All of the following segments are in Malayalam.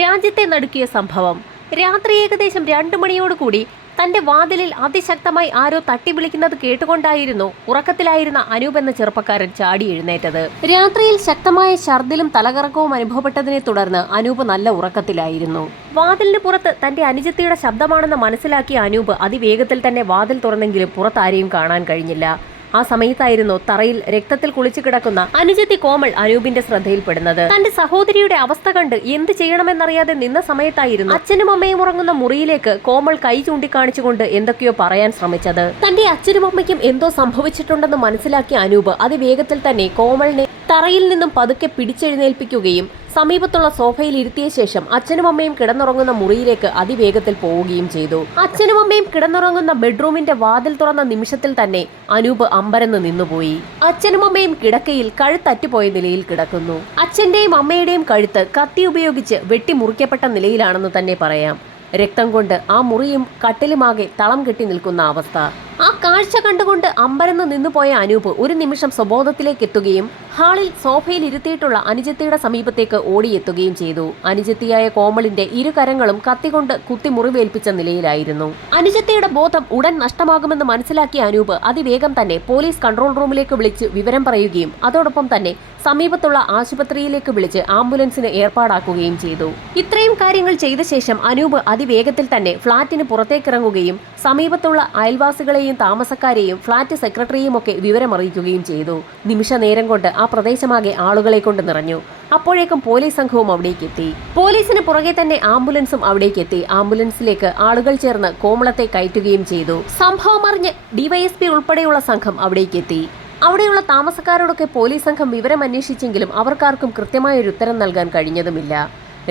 രാജ്യത്തെ നടുക്കിയ സംഭവം. രാത്രി ഏകദേശം രണ്ടു മണിയോടുകൂടി തന്റെ വാതിലിൽ അതിശക്തമായി ആരോ തട്ടി വിളിക്കുന്നത് കേട്ടുകൊണ്ടായിരുന്നു ഉറക്കത്തിലായിരുന്ന അനൂപ് എന്ന ചെറുപ്പക്കാരൻ ചാടി എഴുന്നേറ്റത്. രാത്രിയിൽ ശക്തമായ ഛർദിലും തലകറക്കവും അനുഭവപ്പെട്ടതിനെ തുടർന്ന് അനൂപ് നല്ല ഉറക്കത്തിലായിരുന്നു. വാതിലിന് പുറത്ത് തന്റെ അനുജത്തിയുടെ ശബ്ദമാണെന്ന് മനസ്സിലാക്കിയ അനൂപ് അതിവേഗത്തിൽ തന്നെ വാതിൽ തുറന്നെങ്കിലും പുറത്താരെയും കാണാൻ കഴിഞ്ഞില്ല. ആ സമയത്തായിരുന്നു തറയിൽ രക്തത്തിൽ കുളിച്ചു കിടക്കുന്ന അനുജത്തി കോമൾ അനൂപിന്റെ ശ്രദ്ധയിൽപ്പെടുന്നത്. തന്റെ സഹോദരിയുടെ അവസ്ഥ കണ്ട് എന്ത് ചെയ്യണമെന്നറിയാതെ നിന്ന സമയത്തായിരുന്നു അച്ഛനും അമ്മയും ഉറങ്ങുന്ന മുറിയിലേക്ക് കോമൾ കൈ ചൂണ്ടിക്കാണിച്ചുകൊണ്ട് എന്തൊക്കെയോ പറയാൻ ശ്രമിച്ചത്. തന്റെ അച്ഛനും അമ്മയ്ക്കും എന്തോ സംഭവിച്ചിട്ടുണ്ടെന്ന് മനസ്സിലാക്കിയ അനൂപ് അതിവേഗത്തിൽ തന്നെ കോമളിനെ തറയിൽ നിന്നും പതുക്കെ പിടിച്ചെഴുന്നേൽപ്പിക്കുകയും സമീപത്തുള്ള സോഫയിൽ ഇരുത്തിയ ശേഷം അച്ഛനും അമ്മയും കിടന്നുറങ്ങുന്ന മുറിയിലേക്ക് അതിവേഗത്തിൽ പോവുകയും ചെയ്തു. അച്ഛനും അമ്മയും കിടന്നുറങ്ങുന്ന ബെഡ്റൂമിന്റെ വാതിൽ തുറന്ന നിമിഷത്തിൽ തന്നെ അനൂപ് അമ്പരന്ന് നിന്നുപോയി. അച്ഛനും അമ്മയും കിടക്കയിൽ കഴുത്തറ്റുപോയ നിലയിൽ കിടക്കുന്നു. അച്ഛന്റെയും അമ്മയുടെയും കഴുത്ത് കത്തി ഉപയോഗിച്ച് വെട്ടിമുറിക്കപ്പെട്ട നിലയിലാണെന്ന് തന്നെ പറയാം. രക്തം കൊണ്ട് ആ മുറിയും കട്ടിലുമാകെ തളം കെട്ടി നിൽക്കുന്ന അവസ്ഥ. ആ കാഴ്ച കണ്ടുകൊണ്ട് അമ്പരന്ന് നിന്നുപോയ അനൂപ് ഒരു നിമിഷം സ്വബോധത്തിലേക്ക് എത്തുകയും ഹാളിൽ സോഫയിൽ ഇരുത്തിയിട്ടുള്ള അനുജത്തിയുടെ സമീപത്തേക്ക് ഓടിയെത്തുകയും ചെയ്തു. അനുജത്തിയായ കോമളിന്റെ ഇരു കരങ്ങളും കത്തികൊണ്ട് കുത്തി മുറിവേൽപ്പിച്ച നിലയിലായിരുന്നു. അനുജത്തിയുടെ ബോധം ഉടൻ നഷ്ടമാകുമെന്ന് മനസ്സിലാക്കിയ അനൂപ് അതിവേഗം തന്നെ പോലീസ് കൺട്രോൾ റൂമിലേക്ക് വിളിച്ച് വിവരം പറയുകയും അതോടൊപ്പം തന്നെ സമീപത്തുള്ള ആശുപത്രിയിലേക്ക് വിളിച്ച് ആംബുലൻസിന് ഏർപ്പാടാക്കുകയും ചെയ്തു. ഇത്രയും കാര്യങ്ങൾ ചെയ്ത ശേഷം അനൂപ് അതിവേഗത്തിൽ തന്നെ ഫ്ളാറ്റിന് പുറത്തേക്കിറങ്ങുകയും സമീപത്തുള്ള അയൽവാസികളെയും താമസക്കാരെയും ഫ്ളാറ്റ് സെക്രട്ടറിയും ഒക്കെ വിവരമറിയിക്കുകയും ചെയ്തു. നിമിഷ നേരം കൊണ്ട് ആ പ്രദേശമാകെ ആളുകളെ കൊണ്ട് നിറഞ്ഞു. അപ്പോഴേക്കും പോലീസ് സംഘവും അവിടേക്ക് എത്തി. പോലീസിന് പുറകെ തന്നെ ആംബുലൻസും അവിടേക്ക് എത്തി. ആംബുലൻസിലേക്ക് ആളുകൾ ചേർന്ന് കോമളത്തെ കയറ്റുകയും ചെയ്തു. സംഭവം അറിഞ്ഞ് ഡിവൈഎസ്പി ഉൾപ്പെടെയുള്ള സംഘം അവിടേക്ക് എത്തി. അവിടെയുള്ള താമസക്കാരോടൊക്കെ പോലീസ് സംഘം വിവരം അന്വേഷിച്ചെങ്കിലും അവർക്കാർക്കും കൃത്യമായ ഒരു ഉത്തരം നൽകാൻ കഴിഞ്ഞതുമില്ല.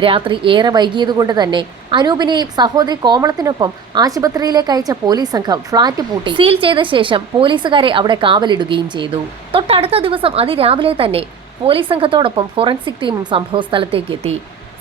രാത്രി ഏറെ വൈകിയതുകൊണ്ട് തന്നെ അനൂപിനെയും സഹോദരി കോമളത്തിനൊപ്പം ആശുപത്രിയിലേക്ക് അയച്ച പോലീസ് സംഘം ഫ്ളാറ്റ് പൂട്ടി. സീൽ ചെയ്ത ശേഷം പോലീസുകാരെ അവിടെ കാവലിടുകയും ചെയ്തു. തൊട്ടടുത്ത ദിവസം അതിരാവിലെ തന്നെ പോലീസ് സംഘത്തോടൊപ്പം ഫോറൻസിക് ടീമും സംഭവസ്ഥലത്തേക്ക് എത്തി.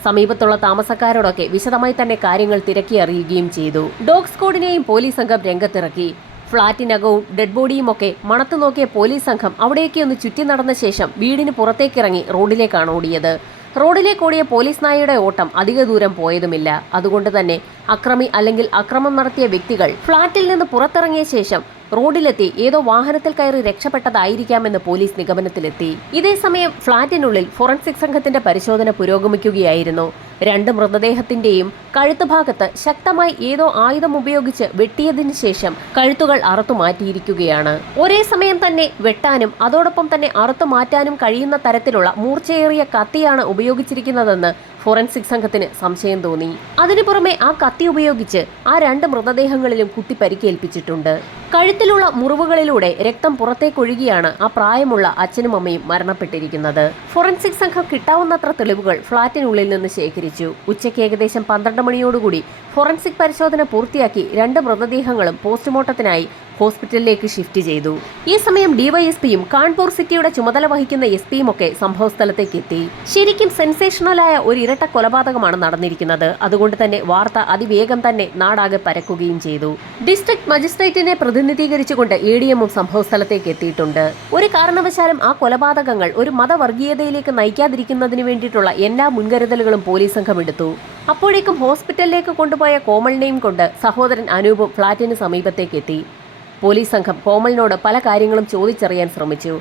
സമീപത്തുള്ള താമസക്കാരോടൊക്കെ വിശദമായി തന്നെ കാര്യങ്ങൾ തിരക്കി അറിയുകയും ചെയ്തു. ഡോഗ് സ്ക്വാഡിനെയും പോലീസ് സംഘം രംഗത്തിറക്കി. ഫ്ളാറ്റിനകവും ഡെഡ് ബോഡിയും ഒക്കെ മണത്തു നോക്കിയ പോലീസ് സംഘം അവിടേക്ക് ഒന്ന് ചുറ്റി നടന്ന ശേഷം വീടിന് പുറത്തേക്കിറങ്ങി റോഡിലേക്കാണ് ഓടിയത്. റോഡിലേക്ക് കൂടിയ പോലീസ് നായയുടെ ഓട്ടം അധിക ദൂരം പോയതുമില്ല. അതുകൊണ്ട് തന്നെ അക്രമി അല്ലെങ്കിൽ അക്രമം നടത്തിയ വ്യക്തികൾ ഫ്ളാറ്റിൽ നിന്ന് പുറത്തിറങ്ങിയ ശേഷം റോഡിലെത്തി ഏതോ വാഹനത്തിൽ കയറി രക്ഷപ്പെട്ടതായിരിക്കാമെന്ന് പോലീസ് നിഗമനത്തിലെത്തി. ഇതേസമയം ഫ്ളാറ്റിനുള്ളിൽ ഫോറൻസിക് സംഘത്തിന്റെ പരിശോധന പുരോഗമിക്കുകയായിരുന്നു. രണ്ട് മൃതദേഹത്തിന്റെയും കഴുത്ത് ഭാഗത്ത് ശക്തമായി ഏതോ ആയുധം ഉപയോഗിച്ച് വെട്ടിയതിനു ശേഷം കഴുത്തുകൾ അറുത്തു മാറ്റിയിരിക്കുകയാണ്. ഒരേ സമയം തന്നെ വെട്ടാനും അതോടൊപ്പം തന്നെ അറുത്തു മാറ്റാനും കഴിയുന്ന തരത്തിലുള്ള മൂർച്ചയേറിയ കത്തിയാണ് ഉപയോഗിച്ചിരിക്കുന്നതെന്ന് ഫോറൻസിക് സംഘത്തിന് സംശയം തോന്നി. അതിനു പുറമെ ആ കത്തി ഉപയോഗിച്ച് ആ രണ്ട് മൃതദേഹങ്ങളിലും കുത്തി പരിക്കേൽപ്പിച്ചിട്ടുണ്ട്. കഴുത്തിലുള്ള മുറിവുകളിലൂടെ രക്തം പുറത്തേക്കൊഴുകിയാണ് ആ പ്രായമുള്ള അച്ഛനും അമ്മയും മരണപ്പെട്ടിരിക്കുന്നത്. ഫോറൻസിക് സംഘം കിട്ടാവുന്നത്ര തെളിവുകൾ ഫ്ളാറ്റിനുള്ളിൽ നിന്ന് ശേഖരിച്ചു. ഉച്ചയ്ക്ക് ഏകദേശം പന്ത്രണ്ട് മണിയോടുകൂടി ഫോറൻസിക് പരിശോധന പൂർത്തിയാക്കി രണ്ട് മൃതദേഹങ്ങളും പോസ്റ്റ്മോർട്ടത്തിനായി ഹോസ്പിറ്റലിലേക്ക് ഷിഫ്റ്റ് ചെയ്തു. ഈ സമയം ഡിവൈഎസ്പിയും കാൺപൂർ സിറ്റിയുടെ ചുമതല വഹിക്കുന്ന എസ് പിയും ഒക്കെ സംഭവസ്ഥലത്തേക്ക് എത്തി. ശരിക്കും സെൻസേഷണലായ ഒരു ഇരട്ട കൊലപാതകമാണ് നടന്നിരിക്കുന്നത്. അതുകൊണ്ട് തന്നെ വാർത്ത അതിവേഗം തന്നെ നാടാകെ പരക്കുകയും ചെയ്തു. ഡിസ്ട്രിക്ട് മജിസ്ട്രേറ്റിനെ പ്രതിനിധീകരിച്ചുകൊണ്ട് എ ഡി എമ്മും സംഭവസ്ഥലത്തേക്ക് എത്തിയിട്ടുണ്ട്. ഒരു കാരണവശാലും ആ കൊലപാതകങ്ങൾ ഒരു മതവർഗീയതയിലേക്ക് നയിക്കാതിരിക്കുന്നതിന് വേണ്ടിയിട്ടുള്ള എല്ലാ മുൻകരുതലുകളും പോലീസ് സംഘം എടുത്തു. അപ്പോഴേക്കും ഹോസ്പിറ്റലിലേക്ക് കൊണ്ടുപോയ കോമളിനെയും കൊണ്ട് സഹോദരൻ അനൂപും ഫ്ളാറ്റിന് സമീപത്തേക്ക് എത്തി. പോലീസ് സംഘം കോമളിനോട് പല കാര്യങ്ങളും ചോദിച്ചറിയാൻ ശ്രമിച്ചു.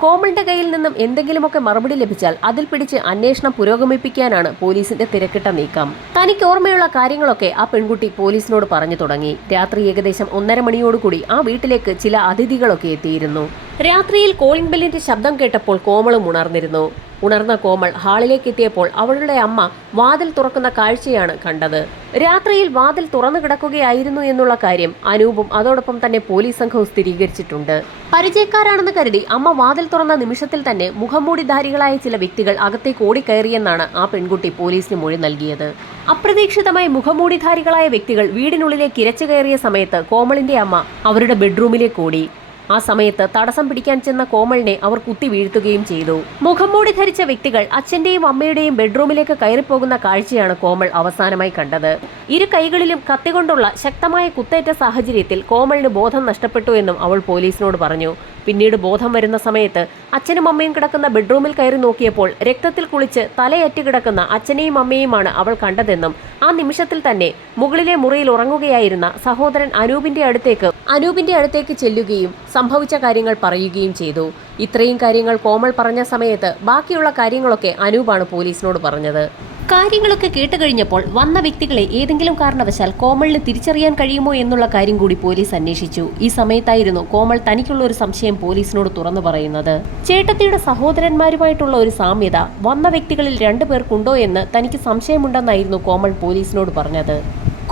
കോമളിന്റെ കയ്യിൽ നിന്നും എന്തെങ്കിലുമൊക്കെ മറുപടി ലഭിച്ചാൽ അതിൽ പിടിച്ച് അന്വേഷണം പുരോഗമിപ്പിക്കാനാണ് പോലീസിന്റെ തിരക്കിട്ട നീക്കം. തനിക്ക് ഓർമ്മയുള്ള കാര്യങ്ങളൊക്കെ ആ പെൺകുട്ടി പോലീസിനോട് പറഞ്ഞു തുടങ്ങി. രാത്രി ഏകദേശം ഒന്നര മണിയോടുകൂടി ആ വീട്ടിലേക്ക് ചില അതിഥികളൊക്കെ എത്തിയിരുന്നു. രാത്രിയിൽ കോളിംഗ് ബെല്ലിന്റെ ശബ്ദം കേട്ടപ്പോൾ കോമളും ഉണർന്നിരുന്നു. ഉണർന്ന കോമൾ ഹാളിലേക്ക് എത്തിയപ്പോൾ അവളുടെ അമ്മ വാതിൽ തുറക്കുന്ന കാഴ്ചയാണ് കണ്ടത്. രാത്രിയിൽ വാതിൽ തുറന്നു കിടക്കുകയായിരുന്നു എന്നുള്ള കാര്യം അനൂപും അതോടൊപ്പം തന്നെ പോലീസ് സംഘവും സ്ഥിരീകരിച്ചിട്ടുണ്ട്. പരിചയക്കാരാണെന്ന് കരുതി അമ്മ വാതിൽ തുറന്ന നിമിഷത്തിൽ തന്നെ മുഖംമൂടിധാരികളായ ചില വ്യക്തികൾ അകത്തേക്ക് ഓടിക്കയറിയെന്നാണ് ആ പെൺകുട്ടി പോലീസിന് മൊഴി നൽകിയത്. അപ്രതീക്ഷിതമായി മുഖംമൂടിധാരികളായ വ്യക്തികൾ വീടിനുള്ളിലേക്ക് ഇരച്ചു കയറിയ സമയത്ത് കോമളിന്റെ അമ്മ അവരുടെ ബെഡ്റൂമിലേക്ക് ഓടി. ആ സമയത്ത് തടസ്സം പിടിക്കാൻ ചെന്ന കോമളിനെ അവർ കുത്തി വീഴ്ത്തുകയും ചെയ്തു. മുഖംമൂടി ധരിച്ച വ്യക്തികൾ അച്ഛന്റെയും അമ്മയുടെയും ബെഡ്റൂമിലേക്ക് കയറിപ്പോകുന്ന കാഴ്ചയാണ് കോമൾ അവസാനമായി കണ്ടത്. ഇരു കൈകളിലും കത്തികൊണ്ടുള്ള ശക്തമായ കുത്തേറ്റ സാഹചര്യത്തിൽ കോമളിന് ബോധം നഷ്ടപ്പെട്ടു എന്നും അവൾ പോലീസിനോട് പറഞ്ഞു. പിന്നീട് ബോധം വരുന്ന സമയത്ത് അച്ഛനും അമ്മയും കിടക്കുന്ന ബെഡ്റൂമിൽ കയറി നോക്കിയപ്പോൾ രക്തത്തിൽ കുളിച്ച് തലയറ്റ് കിടക്കുന്ന അച്ഛനെയും അമ്മയുമാണ് അവൾ കണ്ടതെന്നും ആ നിമിഷത്തിൽ തന്നെ മുകളിലെ മുറിയിൽ ഉറങ്ങുകയായിരുന്ന സഹോദരൻ അനൂപിന്റെ അടുത്തേക്ക് അനൂപിന്റെ അടുത്തേക്ക് ചെല്ലുകയും സംഭവിച്ച കാര്യങ്ങൾ പറയുകയും ചെയ്തു. ഇത്രയും കാര്യങ്ങൾ കോമൾ പറഞ്ഞ സമയത്ത് ബാക്കിയുള്ള കാര്യങ്ങളൊക്കെ അനൂപാണ് പോലീസിനോട് പറഞ്ഞത്. കാര്യങ്ങളൊക്കെ കേട്ട് കഴിഞ്ഞപ്പോൾ വന്ന വ്യക്തികളെ ഏതെങ്കിലും കാരണവശാൽ കോമളിന് തിരിച്ചറിയാൻ കഴിയുമോ എന്നുള്ള കാര്യം കൂടി പോലീസ് അന്വേഷിച്ചു. ഈ സമയത്തായിരുന്നു കോമൾ തനിക്കുള്ള ഒരു സംശയം പോലീസിനോട് തുറന്നു പറയുന്നത്. ചേട്ടത്തിയുടെ സഹോദരന്മാരുമായിട്ടുള്ള ഒരു സാമ്യത വന്ന വ്യക്തികളിൽ രണ്ടുപേർക്കുണ്ടോ എന്ന് തനിക്ക് സംശയമുണ്ടെന്നായിരുന്നു കോമൾ പോലീസിനോട് പറഞ്ഞത്.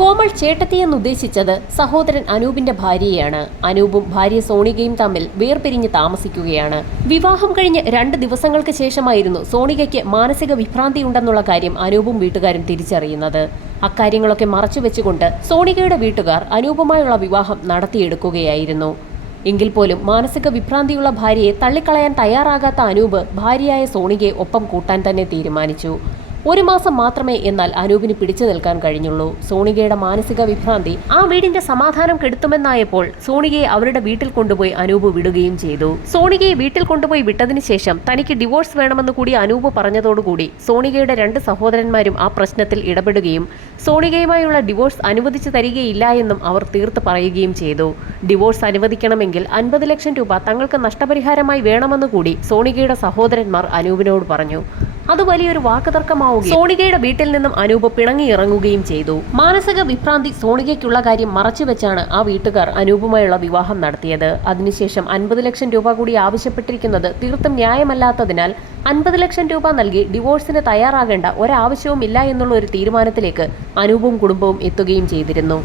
കോമൾ ചേട്ടത്തിയെന്ന് ഉദ്ദേശിച്ചത് സഹോദരൻ അനൂപിന്റെ ഭാര്യയാണ് അനൂപും ഭാര്യ സോണികയും തമ്മിൽ വേർപിരിഞ്ഞ് താമസിക്കുകയാണ്. വിവാഹം കഴിഞ്ഞ് രണ്ട് ദിവസങ്ങൾക്ക് ശേഷമായിരുന്നു സോണികയ്ക്ക് മാനസിക വിഭ്രാന്തി ഉണ്ടെന്നുള്ള കാര്യം അനൂപും വീട്ടുകാരും തിരിച്ചറിയുന്നത്. അക്കാര്യങ്ങളൊക്കെ മറച്ചുവെച്ചുകൊണ്ട് സോണികയുടെ വീട്ടുകാർ അനൂപുമായുള്ള വിവാഹം നടത്തിയെടുക്കുകയായിരുന്നു. എങ്കിൽ പോലും മാനസിക വിഭ്രാന്തിയുള്ള ഭാര്യയെ തള്ളിക്കളയാൻ തയ്യാറാകാത്ത അനൂപ് ഭാര്യയായ സോണികയെ ഒപ്പം കൂട്ടാൻ തന്നെ തീരുമാനിച്ചു. ഒരു മാസം മാത്രമേ എന്നാൽ അനൂപിന് പിടിച്ചു നിൽക്കാൻ കഴിഞ്ഞുള്ളൂ. സോണികയുടെ മാനസിക വിഭ്രാന്തി ആ വീടിന്റെ സമാധാനം കെടുത്തുമെന്നായപ്പോൾ സോണികയെ അവരുടെ വീട്ടിൽ കൊണ്ടുപോയി അനൂപ് വിടുകയും ചെയ്തു. സോണികയെ വീട്ടിൽ കൊണ്ടുപോയി വിട്ടതിന് ശേഷം തനിക്ക് ഡിവോഴ്സ് വേണമെന്ന് കൂടി അനൂപ് പറഞ്ഞതോടുകൂടി സോണികയുടെ രണ്ട് സഹോദരന്മാരും ആ പ്രശ്നത്തിൽ ഇടപെടുകയും സോണികയുമായുള്ള ഡിവോഴ്സ് അനുവദിച്ചു തരികയില്ല എന്നും അവർ തീർത്ത് പറയുകയും ചെയ്തു. ഡിവോഴ്സ് അനുവദിക്കണമെങ്കിൽ അൻപത് ലക്ഷം രൂപ തങ്ങൾക്ക് നഷ്ടപരിഹാരമായി വേണമെന്ന് കൂടി സോണികയുടെ സഹോദരന്മാർ അനൂപിനോട് പറഞ്ഞു. അത് വലിയൊരു വാക്കുതർക്കമാവുകയും സോണികയുടെ വീട്ടിൽ നിന്നും അനൂപ് പിണങ്ങി ഇറങ്ങുകയും ചെയ്തു. മാനസിക വിഭ്രാന്തി സോണികയ്ക്കുള്ള കാര്യം മറച്ചുവെച്ചാണ് ആ വീട്ടുകാർ അനൂപുമായുള്ള വിവാഹം നടത്തിയത്. അതിനുശേഷം അൻപത് ലക്ഷം രൂപ കൂടി ആവശ്യപ്പെട്ടിരിക്കുന്നത് തീർത്തും ന്യായമല്ലാത്തതിനാൽ അൻപത് ലക്ഷം രൂപ നൽകി ഡിവോഴ്സിന് തയ്യാറാകേണ്ട ഒരാവശ്യവും ഇല്ല എന്നുള്ള ഒരു തീരുമാനത്തിലേക്ക് അനൂപും കുടുംബവും എത്തുകയും ചെയ്തിരുന്നു.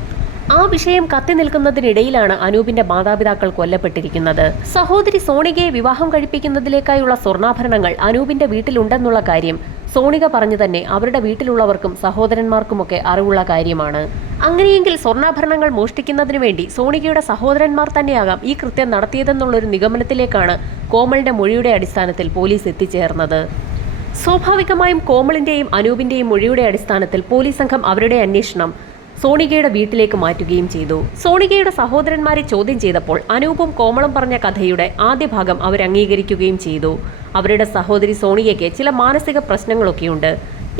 ആ വിഷയം കത്തി നിൽക്കുന്നതിനിടയിലാണ് അനൂപിന്റെ മാതാപിതാക്കൾ കൊല്ലപ്പെട്ടിരിക്കുന്നത്. സഹോദരി സോണികയെ വിവാഹം കഴിപ്പിക്കുന്നതിലേക്കായുള്ള സ്വർണാഭരണങ്ങൾ അനൂപിന്റെ വീട്ടിലുണ്ടെന്നുള്ള കാര്യം സോണിക പറഞ്ഞു തന്നെ അവരുടെ വീട്ടിലുള്ളവർക്കും സഹോദരന്മാർക്കുമൊക്കെ അറിവുള്ള കാര്യമാണ്. അങ്ങനെയെങ്കിൽ സ്വർണാഭരണങ്ങൾ മോഷ്ടിക്കുന്നതിനു വേണ്ടി സോണികയുടെ സഹോദരന്മാർ തന്നെയാകാം ഈ കൃത്യം നടത്തിയതെന്നുള്ളൊരു നിഗമനത്തിലേക്കാണ് കോമളിന്റെ മൊഴിയുടെ അടിസ്ഥാനത്തിൽ പോലീസ് എത്തിച്ചേർന്നത്. സ്വാഭാവികമായും കോമളിന്റെയും അനൂപിന്റെയും മൊഴിയുടെ അടിസ്ഥാനത്തിൽ പോലീസ് സംഘം അവരുടെ അന്വേഷണം സോണികയുടെ വീട്ടിലേക്ക് മാറ്റുകയും ചെയ്തു. സോണികയുടെ സഹോദരന്മാരെ ചോദ്യം ചെയ്തപ്പോൾ അനൂപും കോമളം പറഞ്ഞ കഥയുടെ ആദ്യ ഭാഗം അവരംഗീകരിക്കുകയും ചെയ്തു. അവരുടെ സഹോദരി സോണിയയ്ക്ക് ചില മാനസിക പ്രശ്നങ്ങളൊക്കെയുണ്ട്.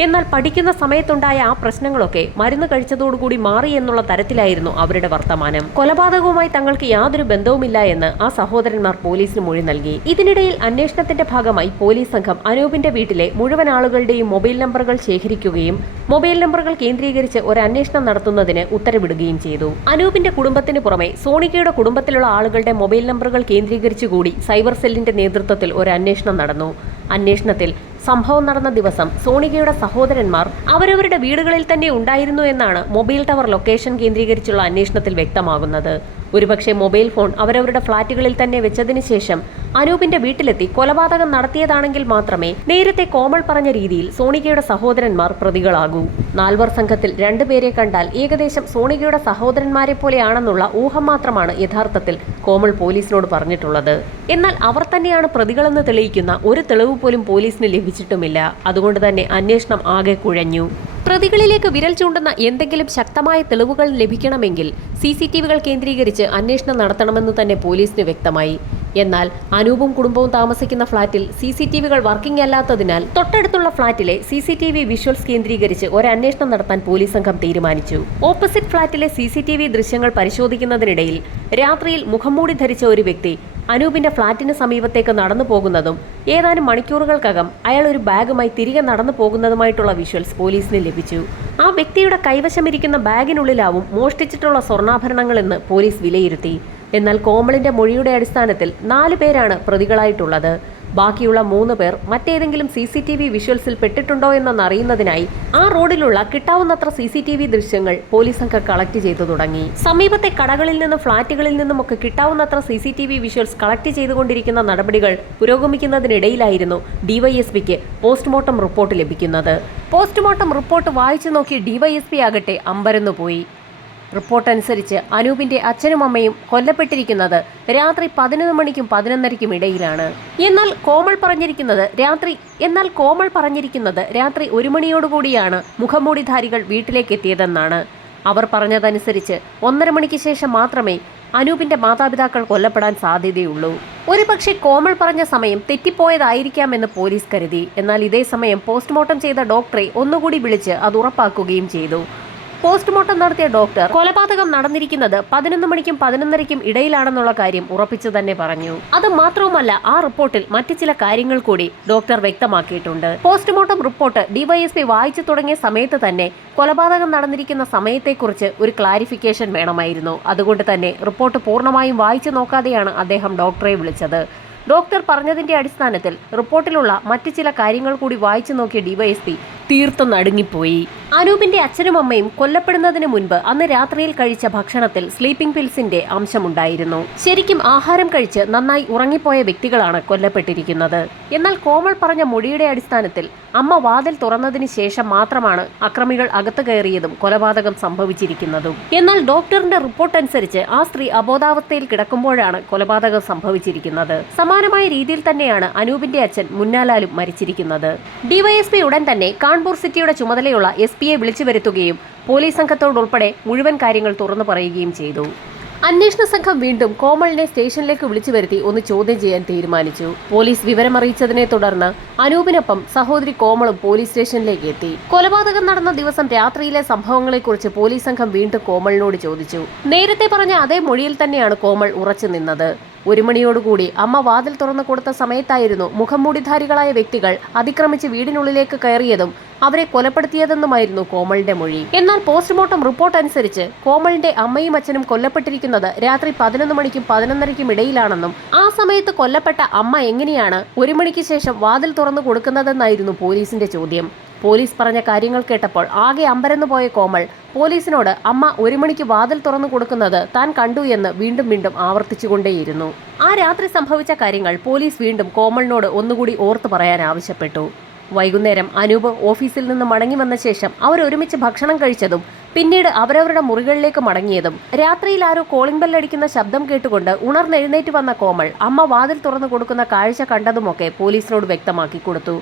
എന്നാൽ പഠിക്കുന്ന സമയത്തുണ്ടായ ആ പ്രശ്നങ്ങളൊക്കെ മരുന്ന് കഴിച്ചതോടുകൂടി മാറി എന്നുള്ള തരത്തിലായിരുന്നു അവരുടെ വർത്തമാനം. കൊലപാതകവുമായി തങ്ങൾക്ക് യാതൊരു ബന്ധവുമില്ല എന്ന് ആ സഹോദരന്മാർ പോലീസിന് മൊഴി നൽകി. ഇതിനിടയിൽ അന്വേഷണത്തിന്റെ ഭാഗമായി പോലീസ് സംഘം അനൂപിന്റെ വീട്ടിലെ മുഴുവൻ ആളുകളുടെയും മൊബൈൽ നമ്പറുകൾ ശേഖരിക്കുകയും മൊബൈൽ നമ്പറുകൾ കേന്ദ്രീകരിച്ച് ഒരു അന്വേഷണം നടത്തുന്നതിന് ഉത്തരവിടുകയും ചെയ്തു. അനൂപിന്റെ കുടുംബത്തിന് പുറമെ സോണിക്കയുടെ കുടുംബത്തിലുള്ള ആളുകളുടെ മൊബൈൽ നമ്പറുകൾ കേന്ദ്രീകരിച്ചുകൂടി സൈബർ സെല്ലിന്റെ നേതൃത്വത്തിൽ ഒരു അന്വേഷണം നടന്നു. അന്വേഷണത്തിൽ സംഭവം നടന്ന ദിവസം സോണികയുടെ സഹോദരന്മാർ അവരവരുടെ വീടുകളിൽ തന്നെ ഉണ്ടായിരുന്നു എന്നാണ് മൊബൈൽ ടവർ ലൊക്കേഷൻ കേന്ദ്രീകരിച്ചുള്ള അന്വേഷണത്തിൽ വ്യക്തമാകുന്നത്. ഒരുപക്ഷെ മൊബൈൽ ഫോൺ അവരവരുടെ ഫ്ളാറ്റുകളിൽ തന്നെ വെച്ചതിന് ശേഷം അനൂപിന്റെ വീട്ടിലെത്തി കൊലപാതകം നടത്തിയതാണെങ്കിൽ മാത്രമേ നേരത്തെ കോമൾ പറഞ്ഞ രീതിയിൽ സോണികയുടെ സഹോദരന്മാർ പ്രതികളാകൂ. നാൽവർ സംഘത്തിൽ രണ്ടുപേരെ കണ്ടാൽ ഏകദേശം സോണികയുടെ സഹോദരന്മാരെ പോലെയാണെന്നുള്ള ഊഹം മാത്രമാണ് യഥാർത്ഥത്തിൽ കോമൾ പോലീസിനോട് പറഞ്ഞിട്ടുള്ളത്. എന്നാൽ അവർ തന്നെയാണ് പ്രതികളെന്ന് തെളിയിക്കുന്ന ഒരു തെളിവ് പോലും പോലീസിന് ലഭിച്ചിട്ടുമില്ല. അതുകൊണ്ട് തന്നെ അന്വേഷണം ആകെ കുഴഞ്ഞു. പ്രതികളിലേക്ക് വിരൽ ചൂണ്ടുന്ന എന്തെങ്കിലും ശക്തമായ തെളിവുകൾ ലഭിക്കണമെങ്കിൽ സി സി ടി വികൾ കേന്ദ്രീകരിച്ച് അന്വേഷണം നടത്തണമെന്ന് തന്നെ പോലീസിന് വ്യക്തമായി. എന്നാൽ അനൂപും കുടുംബവും താമസിക്കുന്ന ഫ്ളാറ്റിൽ സി സി ടി വികൾ വർക്കിംഗ് അല്ലാത്തതിനാൽ തൊട്ടടുത്തുള്ള ഫ്ളാറ്റിലെ C C T V visuals കേന്ദ്രീകരിച്ച് ഒരന്വേഷണം നടത്താൻ പോലീസ് സംഘം തീരുമാനിച്ചു. ഓപ്പോസിറ്റ് ഫ്ളാറ്റിലെ സി സി ടി വി ദൃശ്യങ്ങൾ പരിശോധിക്കുന്നതിനിടയിൽ രാത്രിയിൽ മുഖംമൂടി ധരിച്ച ഒരു വ്യക്തി അനൂപിന്റെ ഫ്ളാറ്റിന് സമീപത്തേക്ക് നടന്നു പോകുന്നതും ഏതാനും മണിക്കൂറുകൾക്കകം അയാൾ ഒരു ബാഗുമായി തിരികെ നടന്നു പോകുന്നതുമായിട്ടുള്ള വിഷ്വൽസ് പോലീസിന് ലഭിച്ചു. ആ വ്യക്തിയുടെ കൈവശമിരിക്കുന്ന ബാഗിനുള്ളിലാവും മോഷ്ടിച്ചിട്ടുള്ള സ്വർണാഭരണങ്ങളെന്ന് പോലീസ് വിലയിരുത്തി. എന്നാൽ കോമളിന്റെ മൊഴിയുടെ അടിസ്ഥാനത്തിൽ നാലു പേരാണ് പ്രതികളായിട്ടുള്ളത്. ബാക്കിയുള്ള മൂന്ന് പേർ മറ്റേതെങ്കിലും സി സി ടി വി വിഷ്വൽസിൽ പെട്ടിട്ടുണ്ടോ എന്നറിയുന്നതിനായി ആ റോഡിലുള്ള കിട്ടാവുന്നത്ര സി സി ടി വി ദൃശ്യങ്ങൾ പോലീസ് സംഘം കളക്ട് ചെയ്തു തുടങ്ങി. സമീപത്തെ കടകളിൽ നിന്നും ഫ്ളാറ്റുകളിൽ നിന്നുമൊക്കെ കിട്ടാവുന്നത്ര C C T V visuals collect ചെയ്തുകൊണ്ടിരിക്കുന്ന നടപടികൾ പുരോഗമിക്കുന്നതിനിടയിലായിരുന്നു ഡിവൈഎസ്പിക്ക് പോസ്റ്റ്മോർട്ടം റിപ്പോർട്ട് ലഭിക്കുന്നത്. പോസ്റ്റ്മോർട്ടം റിപ്പോർട്ട് വായിച്ചു നോക്കി ഡിവൈഎസ്പി ആകട്ടെ അമ്പരന്നുപോയി. റിപ്പോർട്ട് അനുസരിച്ച് അനൂപിന്റെ അച്ഛനും അമ്മയും കൊല്ലപ്പെട്ടിരിക്കുന്നത് രാത്രി പതിനൊന്ന് മണിക്കും പതിനൊന്നരയ്ക്കും ഇടയിലാണ്. എന്നാൽ കോമൾ പറഞ്ഞിരിക്കുന്നത് രാത്രി എന്നാൽ കോമൾ പറഞ്ഞിരിക്കുന്നത് രാത്രി ഒരു മണിയോടുകൂടിയാണ് മുഖംമൂടിധാരികൾ വീട്ടിലേക്ക് എത്തിയതെന്നാണ് അവർ പറഞ്ഞതനുസരിച്ച് ഒന്നര മണിക്ക് ശേഷം മാത്രമേ അനൂപിന്റെ മാതാപിതാക്കൾ കൊല്ലപ്പെടാൻ സാധ്യതയുള്ളൂ. ഒരുപക്ഷെ കോമൾ പറഞ്ഞ സമയം തെറ്റിപ്പോയതായിരിക്കാമെന്ന് പോലീസ് കരുതി. എന്നാൽ ഇതേ സമയം പോസ്റ്റ്മോർട്ടം ചെയ്ത ഡോക്ടറെ ഒന്നുകൂടി വിളിച്ച് അത് ഉറപ്പാക്കുകയും ചെയ്തു. പോസ്റ്റ്മോർട്ടം നടത്തിയ ഡോക്ടർ കൊലപാതകം നടന്നിരിക്കുന്നത് പതിനൊന്ന് മണിക്കും പതിനൊന്നരയ്ക്കും ഇടയിലാണെന്നുള്ള കാര്യം ഉറപ്പിച്ചു തന്നെ പറഞ്ഞു. അത് മാത്രവുമല്ല ആ റിപ്പോർട്ടിൽ മറ്റു ചില കാര്യങ്ങൾ കൂടി ഡോക്ടർ വ്യക്തമാക്കിയിട്ടുണ്ട്. പോസ്റ്റ്മോർട്ടം റിപ്പോർട്ട് ഡിവൈഎസ്പി വായിച്ചു തുടങ്ങിയ സമയത്ത് തന്നെ കൊലപാതകം നടന്നിരിക്കുന്ന സമയത്തെക്കുറിച്ച് ഒരു ക്ലാരിഫിക്കേഷൻ വേണമായിരുന്നു. അതുകൊണ്ട് തന്നെ റിപ്പോർട്ട് പൂർണമായും വായിച്ചു നോക്കാതെയാണ് അദ്ദേഹം ഡോക്ടറെ വിളിച്ചത്. ഡോക്ടർ പറഞ്ഞതിന്റെ അടിസ്ഥാനത്തിൽ റിപ്പോർട്ടിലുള്ള മറ്റു ചില കാര്യങ്ങൾ കൂടി വായിച്ചു നോക്കിയ ഡിവൈഎസ്പി തീർത്തും നടുങ്ങിപ്പോയി. അനൂപിന്റെ അച്ഛനും അമ്മയും കൊല്ലപ്പെടുന്നതിന് മുൻപ് അന്ന് രാത്രിയിൽ കഴിച്ച ഭക്ഷണത്തിൽ സ്ലീപ്പിംഗ് പിൽസിന്റെ അംശമുണ്ടായിരുന്നു. ശരിക്കും ആഹാരം കഴിച്ച് നന്നായി ഉറങ്ങിപ്പോയ വ്യക്തികളാണ് കൊല്ലപ്പെട്ടിരിക്കുന്നത്. എന്നാൽ കോമൾ പറഞ്ഞ മൊഴിയുടെ അടിസ്ഥാനത്തിൽ അമ്മ വാതിൽ തുറന്നതിന് ശേഷം മാത്രമാണ് അക്രമികൾ അകത്തു കയറിയതും കൊലപാതകം സംഭവിച്ചിരിക്കുന്നതും. എന്നാൽ ഡോക്ടറിന്റെ റിപ്പോർട്ട് അനുസരിച്ച് ആ സ്ത്രീ അബോധാവസ്ഥയിൽ കിടക്കുമ്പോഴാണ് കൊലപാതകം സംഭവിച്ചിരിക്കുന്നത്. സമാനമായ രീതിയിൽ തന്നെയാണ് അനൂപിന്റെ അച്ഛൻ മുന്നാലാലും മരിച്ചിരിക്കുന്നത്. ഡിവൈഎസ്പി ഉടൻ തന്നെ കാൺപൂർ സിറ്റിയുടെ ചുമതലയുള്ള എസ് പിയെ വിളിച്ചു വരുത്തുകയും പോലീസ് സംഘത്തോടുൾപ്പെടെ മുഴുവൻ കാര്യങ്ങൾ തുറന്നു പറയുകയും ചെയ്തു. അന്വേഷണ സംഘം വീണ്ടും കോമളിനെ സ്റ്റേഷനിലേക്ക് വിളിച്ചു വരുത്തി ഒന്ന് ചോദ്യം ചെയ്യാൻ തീരുമാനിച്ചു. പോലീസ് വിവരമറിയിച്ചതിനെ തുടർന്ന് അനൂപിനൊപ്പം സഹോദരി കോമളും പോലീസ് സ്റ്റേഷനിലേക്ക് എത്തി. കൊലപാതകം നടന്ന ദിവസം രാത്രിയിലെ സംഭവങ്ങളെക്കുറിച്ച് പോലീസ് സംഘം വീണ്ടും കോമളിനോട് ചോദിച്ചു. നേരത്തെ പറഞ്ഞ അതേ മൊഴിയിൽ തന്നെയാണ് കോമൾ ഉറച്ചു നിന്നത്. ഒരു മണിയോടുകൂടി അമ്മ വാതിൽ തുറന്നു കൊടുത്ത സമയത്തായിരുന്നു മുഖംമൂടിധാരികളായ വ്യക്തികൾ അതിക്രമിച്ച് വീടിനുള്ളിലേക്ക് കയറിയതും അവരെ കൊലപ്പെടുത്തിയതെന്നുമായിരുന്നു കോമളിന്റെ മൊഴി. എന്നാൽ പോസ്റ്റ്മോർട്ടം റിപ്പോർട്ട് അനുസരിച്ച് കോമളിന്റെ അമ്മയും അച്ഛനും കൊല്ലപ്പെട്ടിരിക്കുന്നത് രാത്രി പതിനൊന്ന് മണിക്കും പതിനൊന്നരയ്ക്കും ഇടയിലാണെന്നും ആ സമയത്ത് കൊല്ലപ്പെട്ട അമ്മ എങ്ങനെയാണ് ഒരു മണിക്ക് ശേഷം വാതിൽ തുറന്നു കൊടുക്കുന്നതെന്നായിരുന്നു പോലീസിന്റെ ചോദ്യം. പോലീസ് പറഞ്ഞ കാര്യങ്ങൾ കേട്ടപ്പോൾ ആകെ അമ്പരന്നു പോയ കോമൾ പോലീസിനോട് അമ്മ ഒരു മണിക്ക് വാതിൽ തുറന്നു കൊടുക്കുന്നത് താൻ കണ്ടു എന്ന് വീണ്ടും വീണ്ടും ആവർത്തിച്ചുകൊണ്ടേയിരുന്നു. ആ രാത്രി സംഭവിച്ച കാര്യങ്ങൾ പോലീസ് വീണ്ടും കോമളിനോട് ഒന്നുകൂടി ഓർത്തു പറയാൻ ആവശ്യപ്പെട്ടു. വൈകുന്നേരം അനൂപ് ഓഫീസിൽ നിന്ന് മടങ്ങി വന്ന ശേഷം അവർ ഒരുമിച്ച് ഭക്ഷണം കഴിച്ചതും പിന്നീട് അവരവരുടെ മുറികളിലേക്ക് മടങ്ങിയതും. രാത്രിയിൽ ആരോ കോളിംഗ് ബെല്ലടിക്കുന്ന ശബ്ദം കേട്ടുകൊണ്ട് ഉണർന്നെഴുന്നേറ്റ് വന്ന കോമൾ അമ്മ വാതിൽ തുറന്നു കൊടുക്കുന്ന കാഴ്ച കണ്ടതുമൊക്കെ പോലീസിനോട് വ്യക്തമാക്കി കൊടുത്തു.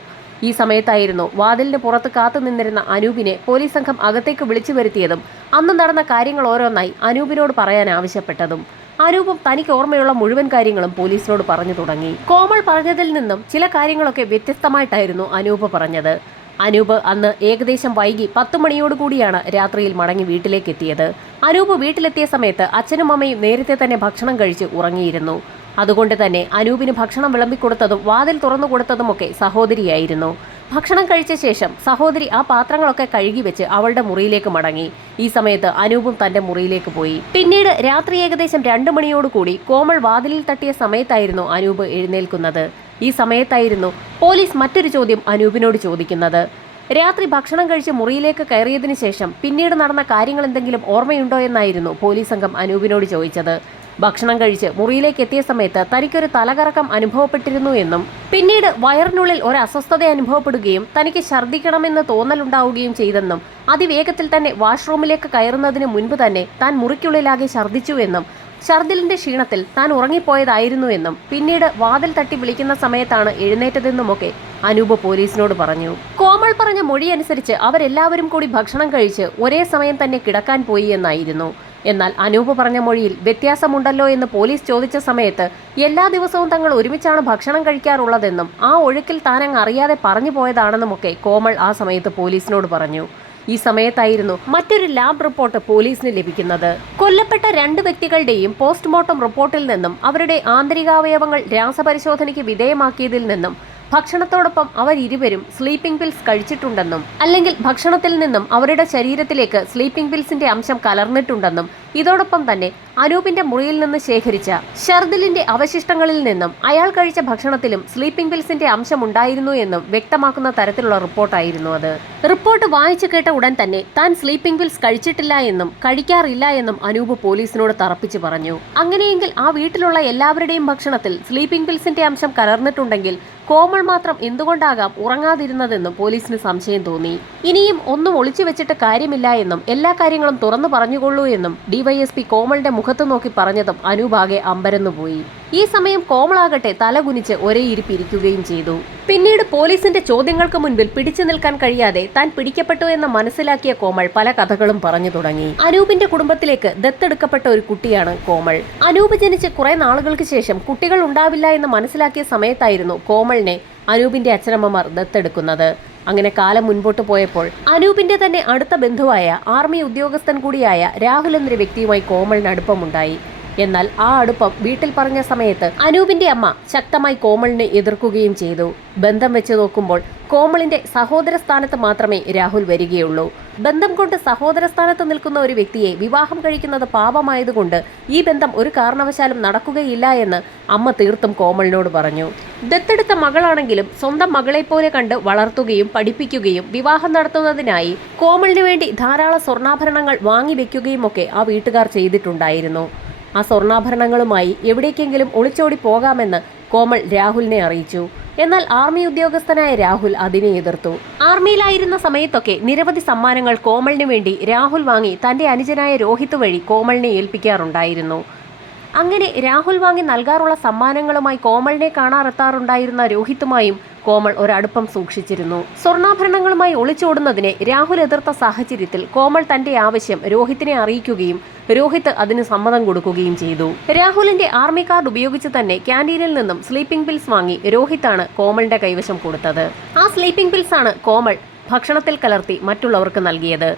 ഈ സമയത്തായിരുന്നു വാതിലിന് പുറത്ത് കാത്തു നിന്നിരുന്ന അനൂപിനെ പോലീസ് സംഘം അകത്തേക്ക് വിളിച്ചു വരുത്തിയതും അന്ന് നടന്ന കാര്യങ്ങൾ ഓരോന്നായി അനൂപിനോട് പറയാൻ ആവശ്യപ്പെട്ടതും അനൂപും തനിക്ക് ഓർമ്മയുള്ള മുഴുവൻ കാര്യങ്ങളും പോലീസിനോട് പറഞ്ഞു തുടങ്ങി. കോമൾ പറഞ്ഞതിൽ നിന്നും ചില കാര്യങ്ങളൊക്കെ വ്യത്യസ്തമായിട്ടായിരുന്നു അനൂപ് പറഞ്ഞത്. അനൂപ് അന്ന് ഏകദേശം വൈകി പത്തു മണിയോടുകൂടിയാണ് രാത്രിയിൽ മടങ്ങി വീട്ടിലേക്ക് എത്തിയത്. അനൂപ് വീട്ടിലെത്തിയ സമയത്ത് അച്ഛനും അമ്മയും നേരത്തെ തന്നെ ഭക്ഷണം കഴിച്ച് ഉറങ്ങിയിരുന്നു. അതുകൊണ്ട് തന്നെ അനൂപിന് ഭക്ഷണം വിളമ്പിക്കൊടുത്തതും വാതിൽ തുറന്നു കൊടുത്തതുമൊക്കെ സഹോദരിയായിരുന്നു. ഭക്ഷണം കഴിച്ച ശേഷം സഹോദരി ആ പാത്രങ്ങളൊക്കെ കഴുകി വെച്ച് അവളുടെ മുറിയിലേക്ക് മടങ്ങി. ഈ സമയത്ത് അനൂപും തന്റെ മുറിയിലേക്ക് പോയി. പിന്നീട് രാത്രി ഏകദേശം രണ്ടു മണിയോടുകൂടി കോമൾ വാതിലിൽ തട്ടിയ സമയത്തായിരുന്നു അനൂപ് എഴുന്നേൽക്കുന്നത്. ഈ സമയത്തായിരുന്നു പോലീസ് മറ്റൊരു ചോദ്യം അനൂപിനോട് ചോദിക്കുന്നത്. രാത്രി ഭക്ഷണം കഴിച്ച് മുറിയിലേക്ക് കയറിയതിനു ശേഷം പിന്നീട് നടന്ന കാര്യങ്ങൾ എന്തെങ്കിലും ഓർമ്മയുണ്ടോ എന്നായിരുന്നു പോലീസ് സംഘം അനൂപിനോട് ചോദിച്ചത്. ഭക്ഷണം കഴിച്ച് മുറിയിലേക്ക് എത്തിയ സമയത്ത് തനിക്കൊരു തലകറക്കം അനുഭവപ്പെട്ടിരുന്നു എന്നും പിന്നീട് വയറിനുള്ളിൽ ഒരു അസ്വസ്ഥത അനുഭവപ്പെടുകയും തനിക്ക് ഛർദ്ദിക്കണമെന്ന് തോന്നലുണ്ടാവുകയും ചെയ്തെന്നും അതിവേഗത്തിൽ തന്നെ വാഷ്റൂമിലേക്ക് കയറുന്നതിന് മുൻപ് തന്നെ താൻ മുറിക്കുള്ളിലാകെ ഛർദ്ദിച്ചുവെന്നും ഛർദിലിന്റെ ക്ഷീണത്തിൽ താൻ ഉറങ്ങിപ്പോയതായിരുന്നു എന്നും പിന്നീട് വാതിൽ തട്ടി വിളിക്കുന്ന സമയത്താണ് എഴുന്നേറ്റതെന്നുമൊക്കെ അനൂപ് പോലീസിനോട് പറഞ്ഞു. കോമൾ പറഞ്ഞ മൊഴി അനുസരിച്ച് അവരെല്ലാവരും കൂടി ഭക്ഷണം കഴിച്ച് ഒരേ സമയം തന്നെ കിടക്കാൻ പോയി എന്നായിരുന്നു. എന്നാൽ അനൂപ് പറഞ്ഞ മൊഴിയിൽ വ്യത്യാസമുണ്ടല്ലോ എന്ന് പോലീസ് ചോദിച്ച സമയത്ത് എല്ലാ ദിവസവും തങ്ങൾ ഒരുമിച്ചാണ് ഭക്ഷണം കഴിക്കാറുള്ളതെന്നും ആ ഒഴുക്കിൽ താനങ്ങ് അറിയാതെ പറഞ്ഞു പോയതാണെന്നുമൊക്കെ കോമൾ ആ സമയത്ത് പോലീസിനോട് പറഞ്ഞു. ഈ സമയത്തായിരുന്നു മറ്റൊരു ലാബ് റിപ്പോർട്ട് പോലീസിന് ലഭിക്കുന്നത്. കൊല്ലപ്പെട്ട രണ്ട് വ്യക്തികളുടെയും പോസ്റ്റ്മോർട്ടം റിപ്പോർട്ടിൽ നിന്നും അവരുടെ ആന്തരികാവയവങ്ങൾ രാസപരിശോധനയ്ക്ക് വിധേയമാക്കിയതിൽ നിന്നും ഭക്ഷണത്തോടൊപ്പം അവർ ഇരുവരും സ്ലീപ്പിംഗ് പിൽസ് കഴിച്ചിട്ടുണ്ടെന്നും അല്ലെങ്കിൽ ഭക്ഷണത്തിൽ നിന്നും അവരുടെ ശരീരത്തിലേക്ക് സ്ലീപ്പിംഗ് പിൽസിന്റെ അംശം കലർന്നിട്ടുണ്ടെന്നും ഇതോടൊപ്പം തന്നെ അനൂപിന്റെ മുറിയിൽ നിന്ന് ശേഖരിച്ച ഷർദിലിന്റെ അവശിഷ്ടങ്ങളിൽ നിന്നും അയാൾ കഴിച്ച ഭക്ഷണത്തിലും സ്ലീപ്പിംഗ് പിൽസിന്റെ അംശം ഉണ്ടായിരുന്നു എന്നും വ്യക്തമാക്കുന്ന തരത്തിലുള്ള റിപ്പോർട്ടായിരുന്നു അത്. റിപ്പോർട്ട് വായിച്ചു കേട്ട ഉടൻ തന്നെ താൻ സ്ലീപ്പിംഗ് പിൽസ് കഴിച്ചിട്ടില്ല എന്നും കഴിക്കാറില്ല എന്നും അനൂപ് പോലീസിനോട് തറപ്പിച്ചു പറഞ്ഞു. അങ്ങനെയെങ്കിൽ ആ വീട്ടിലുള്ള എല്ലാവരുടെയും ഭക്ഷണത്തിൽ സ്ലീപ്പിംഗ് പിൽസിന്റെ അംശം കലർന്നിട്ടുണ്ടെങ്കിൽ കോമൾ മാത്രം എന്തുകൊണ്ടാകാം ഉറങ്ങാതിരുന്നതെന്നും പോലീസിന് സംശയം തോന്നി. ഇനിയും ഒന്നും ഒളിച്ചു വെച്ചിട്ട് കാര്യമില്ല എന്നും എല്ലാ കാര്യങ്ങളും തുറന്നു പറഞ്ഞുകൊള്ളൂ എന്നും ഡിവൈഎസ്പി കോമളിന്റെ മുഖത്ത് നോക്കി പറഞ്ഞതും അനൂപാകെ അമ്പരന്നുപോയി. ഈ സമയം കോമളാകട്ടെ തലകുനിച്ച് ഒരേ ഇരിപ്പിരിക്കുകയും ചെയ്തു. പിന്നീട് പോലീസിന്റെ ചോദ്യങ്ങൾക്ക് മുൻപിൽ പിടിച്ചു നിൽക്കാൻ കഴിയാതെ താൻ പിടിക്കപ്പെട്ടു എന്ന് മനസ്സിലാക്കിയ കോമൾ പല കഥകളും പറഞ്ഞു തുടങ്ങി. അനൂപിന്റെ കുടുംബത്തിലേക്ക് ദത്തെടുക്കപ്പെട്ട ഒരു കുട്ടിയാണ് കോമൾ. അനൂപ് ജനിച്ച് കുറെ നാളുകൾക്ക് ശേഷം കുട്ടികൾ ഉണ്ടാവില്ല എന്ന് മനസ്സിലാക്കിയ സമയത്തായിരുന്നു കോമളിനെ അനൂപിന്റെ അച്ഛനമ്മമാർ ദത്തെടുക്കുന്നത്. അങ്ങനെ കാലം മുൻപോട്ട് പോയപ്പോൾ അനൂപിന്റെ തന്നെ അടുത്ത ബന്ധുവായ ആർമി ഉദ്യോഗസ്ഥൻ കൂടിയായ രാഹുൽ എന്നൊരു വ്യക്തിയുമായി കോമളിന് അടുപ്പമുണ്ടായി. എന്നാൽ ആ അടുപ്പം വീട്ടിൽ പറഞ്ഞ സമയത്ത് അനൂപിന്റെ അമ്മ ശക്തമായി കോമളിനെ എതിർക്കുകയും ചെയ്തു. ബന്ധം വെച്ച് നോക്കുമ്പോൾ കോമളിന്റെ സഹോദര സ്ഥാനത്ത് മാത്രമേ രാഹുൽ വരികയുള്ളൂ. ബന്ധം കൊണ്ട് സഹോദര സ്ഥാനത്ത് നിൽക്കുന്ന ഒരു വ്യക്തിയെ വിവാഹം കഴിക്കുന്നത് പാപമായതുകൊണ്ട് ഈ ബന്ധം ഒരു കാരണവശാലും നടക്കുകയില്ല എന്ന് അമ്മ തീർത്തും കോമളിനോട് പറഞ്ഞു. ദത്തെടുത്ത മകളാണെങ്കിലും സ്വന്തം മകളെപ്പോലെ കണ്ട് വളർത്തുകയും പഠിപ്പിക്കുകയും വിവാഹം നടത്തുന്നതിനായി കോമളിനു വേണ്ടി ധാരാളം സ്വർണാഭരണങ്ങൾ വാങ്ങിവെക്കുകയും ഒക്കെ ആ വീട്ടുകാർ ചെയ്തിട്ടുണ്ടായിരുന്നു. ആ സ്വർണാഭരണങ്ങളുമായി എവിടേക്കെങ്കിലും ഒളിച്ചോടി പോകാമെന്ന് കോമൾ രാഹുലിനെ അറിയിച്ചു. എന്നാൽ ആർമി ഉദ്യോഗസ്ഥനായ രാഹുൽ അതിനെ എതിർത്തു. ആർമിയിലായിരുന്ന സമയത്തൊക്കെ നിരവധി സമ്മാനങ്ങൾ കോമളിന് വേണ്ടി രാഹുൽ വാങ്ങി തന്റെ അനുജനായ രോഹിത് വഴി കോമളിനെ ഏൽപ്പിക്കാറുണ്ടായിരുന്നു. അങ്ങനെ രാഹുൽ വാങ്ങി നൽകാറുള്ള സമ്മാനങ്ങളുമായി കോമളിനെ കാണാറെത്താറുണ്ടായിരുന്ന രോഹിത്തുമായും കോമൾ ഒരടുപ്പം സൂക്ഷിച്ചിരുന്നു. സ്വർണാഭരണങ്ങളുമായി ഒളിച്ചോടുന്നതിനെ രാഹുൽ എതിർത്ത സാഹചര്യത്തിൽ കോമൾ തന്റെ ആവശ്യം രോഹിത്തിനെ അറിയിക്കുകയും രോഹിത് അതിന് സമ്മതം കൊടുക്കുകയും ചെയ്തു. രാഹുലിന്റെ ആർമി കാർഡ് ഉപയോഗിച്ച് തന്നെ ക്യാന്റീനിൽ നിന്നും സ്ലീപ്പിംഗ് പിൽസ് വാങ്ങി രോഹിത്താണ് കോമളിന്റെ കൈവശം കൊടുത്തത്. ആ സ്ലീപ്പിംഗ് പിൽസ് ആണ് കോമൾ ഭക്ഷണത്തിൽ കലർത്തി മറ്റുള്ളവർക്ക് നൽകിയത്.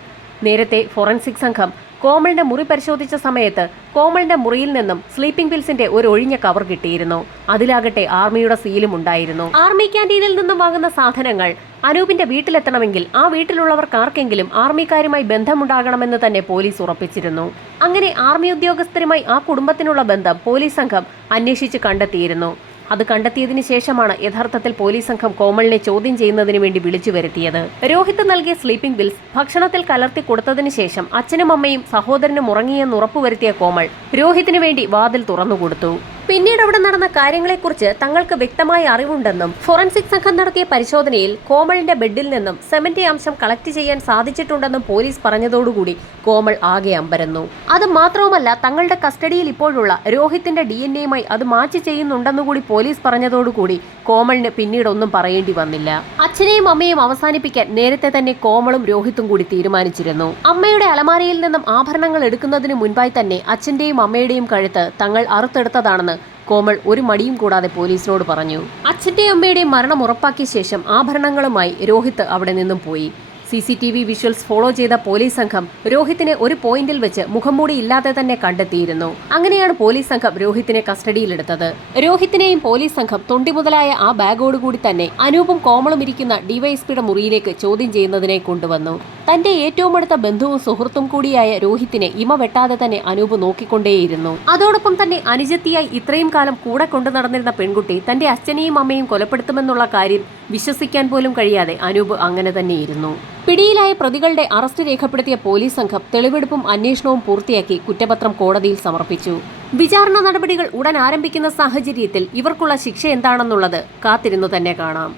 നേരത്തെ ഫോറൻസിക് സംഘം കോമളിന്റെ മുറി പരിശോധിച്ച സമയത്ത് കോമളിന്റെ മുറിയിൽ നിന്നും സ്ലീപ്പിംഗ് പിൽസിന്റെ ഒരു ഒഴിഞ്ഞ കവർ കിട്ടിയിരുന്നു. അതിലാകട്ടെ ആർമിയുടെ സീലും ഉണ്ടായിരുന്നു. ആർമി ക്യാന്റീനിൽ നിന്നും വാങ്ങുന്ന സാധനങ്ങൾ അനൂപിന്റെ വീട്ടിലെത്തണമെങ്കിൽ ആ വീട്ടിലുള്ളവർക്ക് ആർക്കെങ്കിലും ആർമിക്കാരുമായി ബന്ധമുണ്ടാകണമെന്ന് തന്നെ പോലീസ് ഉറപ്പിച്ചിരുന്നു. അങ്ങനെ ആർമി ഉദ്യോഗസ്ഥരുമായി ആ കുടുംബത്തിനുള്ള ബന്ധം പോലീസ് സംഘം അന്വേഷിച്ച് കണ്ടെത്തിയിരുന്നു. അത് കണ്ടെത്തിയതിനു ശേഷമാണ് യഥാർത്ഥത്തിൽ പോലീസ് സംഘം കോമളിനെ ചോദ്യം ചെയ്യുന്നതിന് വേണ്ടി വിളിച്ചു വരുത്തിയത്. രോഹിത് നൽകിയ സ്ലീപ്പിംഗ് ബിൽസ് ഭക്ഷണത്തിൽ കലർത്തി കൊടുത്തതിനു ശേഷം അച്ഛനും അമ്മയും സഹോദരനും ഉറങ്ങിയെന്ന് ഉറപ്പുവരുത്തിയ കോമൾ രോഹിതിനു വേണ്ടി വാതിൽ തുറന്നുകൊടുത്തു. പിന്നീട് അവിടെ നടന്ന കാര്യങ്ങളെക്കുറിച്ച് തങ്ങൾക്ക് വ്യക്തമായ അറിവുണ്ടെന്നും ഫോറൻസിക് സംഘം നടത്തിയ പരിശോധനയിൽ കോമളിന്റെ ബെഡിൽ നിന്നും സെമന്റ് അംശം കളക്ട് ചെയ്യാൻ സാധിച്ചിട്ടുണ്ടെന്നും പോലീസ് പറഞ്ഞതോടുകൂടി കോമൾ ആകെ അമ്പരന്നു. അത് മാത്രവുമല്ല തങ്ങളുടെ കസ്റ്റഡിയിൽ ഇപ്പോഴുള്ള രോഹിത്തിന്റെ ഡി എൻ എയുമായി അത് മാച്ച് ചെയ്യുന്നുണ്ടെന്നുകൂടി പോലീസ് പറഞ്ഞതോടുകൂടി കോമളിന് പിന്നീട് ഒന്നും പറയേണ്ടി വന്നില്ല. അച്ഛനെയും അമ്മയും അവസാനിപ്പിക്കാൻ നേരത്തെ തന്നെ കോമളും രോഹിത്തും കൂടി തീരുമാനിച്ചിരുന്നു. അമ്മയുടെ അലമാരയിൽ നിന്നും ആഭരണങ്ങൾ എടുക്കുന്നതിന് മുൻപായി തന്നെ അച്ഛന്റെയും അമ്മയുടെയും കഴുത്ത് തങ്ങൾ അറുത്തെടുത്തതാണെന്ന് കോമൾ ഒരു മടിയും കൂടാതെ പോലീസിനോട് പറഞ്ഞു. അച്ഛന്റെ അമ്മയുടെ മരണം ഉറപ്പാക്കിയ ശേഷം ആഭരണങ്ങളുമായി രോഹിത് അവിടെ നിന്നും പോയി. C C T V visuals follow ചെയ്ത പോലീസ് സംഘം രോഹിത്തിനെ ഒരു പോയിന്റിൽ വെച്ച് മുഖംമൂടി ഇല്ലാതെ തന്നെ കണ്ടെത്തിയിരുന്നു. അങ്ങനെയാണ് പോലീസ് സംഘം രോഹിത്തിനെ കസ്റ്റഡിയിലെടുത്തത്. രോഹിത്തിനെയും പോലീസ് സംഘം തൊണ്ടി മുതലായ ആ ബാഗോടുകൂടി തന്നെ അനൂപും കോമളും ഇരിക്കുന്ന ഡിവൈഎസ്പിയുടെ മുറിയിലേക്ക് ചോദ്യം ചെയ്യുന്നതിനെ കൊണ്ടുവന്നു. തന്റെ ഏറ്റവും അടുത്ത ബന്ധുവും സുഹൃത്തും കൂടിയായ രോഹിത്തിനെ ഇമ വെട്ടാതെ തന്നെ അനൂപ് നോക്കിക്കൊണ്ടേയിരുന്നു. അതോടൊപ്പം തന്നെ അനുജത്തിയായി ഇത്രയും കാലം കൂടെ കൊണ്ടു നടന്നിരുന്ന പെൺകുട്ടി തന്റെ അച്ഛനെയും അമ്മയും കൊലപ്പെടുത്തുമെന്നുള്ള കാര്യം വിശ്വസിക്കാൻ പോലും കഴിയാതെ അനൂപ് അങ്ങനെ തന്നെയിരുന്നു. പിടിയിലായ പ്രതികളുടെ അറസ്റ്റ് രേഖപ്പെടുത്തിയ പോലീസ് സംഘം തെളിവെടുപ്പും അന്വേഷണവും പൂർത്തിയാക്കി കുറ്റപത്രം കോടതിയിൽ സമർപ്പിച്ചു. വിചാരണ നടപടികൾ ഉടൻ ആരംഭിക്കുന്ന സാഹചര്യത്തിൽ ഇവർക്കുള്ള ശിക്ഷ എന്താണെന്നുള്ളത് കാത്തിരുന്നു തന്നെ കാണാം.